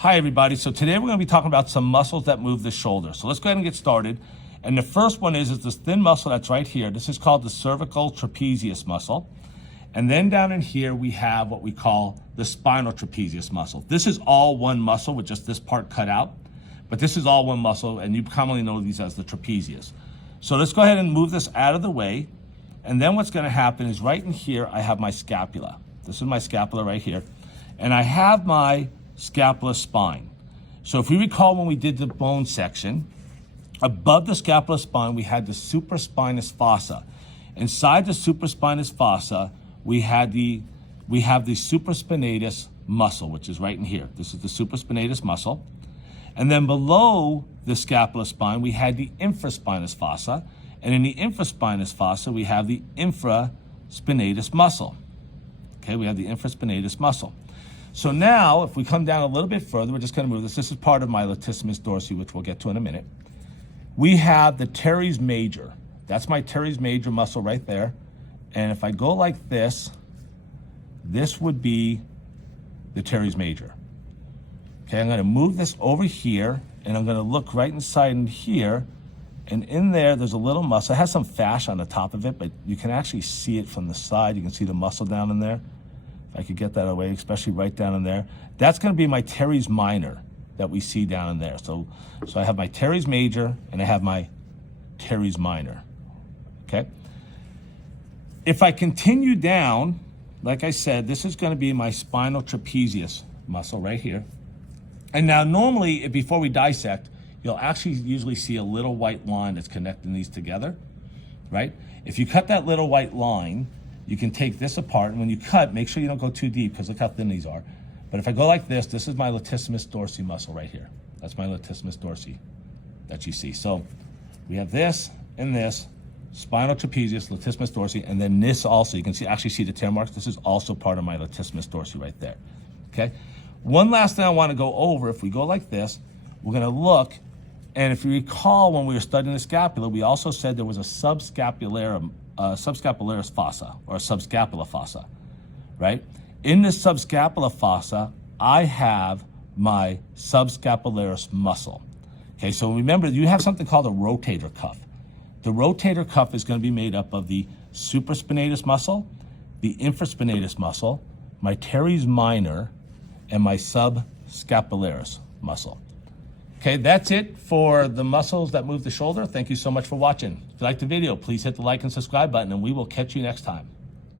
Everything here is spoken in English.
Hi everybody, so today we're going to be talking about some muscles that move the shoulder. So let's go ahead and get started. And the first one is this thin muscle that's right here. This is called the cervical trapezius muscle. And then down in here we have what we call the spinal trapezius muscle. This is all one muscle with just this part cut out, but this is all one muscle and you commonly know these as the trapezius. So let's go ahead and move this out of the way. And then what's going to happen is right in here I have my scapula. This is my scapula right here. And I have my scapula spine. So if we recall when we did the bone section, above the scapula spine we had the supraspinous fossa. Inside the supraspinous fossa we have the supraspinatus muscle, which is right in here. This is the supraspinatus muscle. And then below the scapula spine we had the infraspinous fossa, and in the infraspinous fossa we have the infraspinatus muscle. Okay, we have the infraspinatus muscle. So now, if we come down a little bit further, we're just going to move this. This is part of my latissimus dorsi, which we'll get to in a minute. We have the Teres Major. That's my Teres Major muscle right there. And if I go like this, this would be the Teres Major. Okay, I'm going to move this over here, and I'm going to look right inside in here. And in there, there's a little muscle. It has some fascia on the top of it, but you can actually see it from the side. You can see the muscle down in there. If I could get that away, especially right down in there. That's going to be my Teres minor that we see down in there. So I have my Teres Major and I have my Teres minor, okay? If I continue down, like I said, this is going to be my spinal trapezius muscle right here. And now normally, before we dissect, you'll actually usually see a little white line that's connecting these together, right? If you cut that little white line, you can take this apart, and when you cut, make sure you don't go too deep because look how thin these are. But if I go like this is my latissimus dorsi muscle right here. That's my latissimus dorsi that you see. So we have this and this, spinal trapezius, latissimus dorsi, and then this also. You can actually see the tear marks. This is also part of my latissimus dorsi right there, okay? One last thing I want to go over, if we go like this, we're going to look, and if you recall when we were studying the scapula, we also said there was a subscapularis fossa, or a subscapula fossa, right? In the subscapula fossa, I have my subscapularis muscle. Okay, so remember, you have something called a rotator cuff. The rotator cuff is going to be made up of the supraspinatus muscle, the infraspinatus muscle, my teres minor, and my subscapularis muscle. Okay, that's it for the muscles that move the shoulder. Thank you so much for watching. If you liked the video, please hit the like and subscribe button, and we will catch you next time.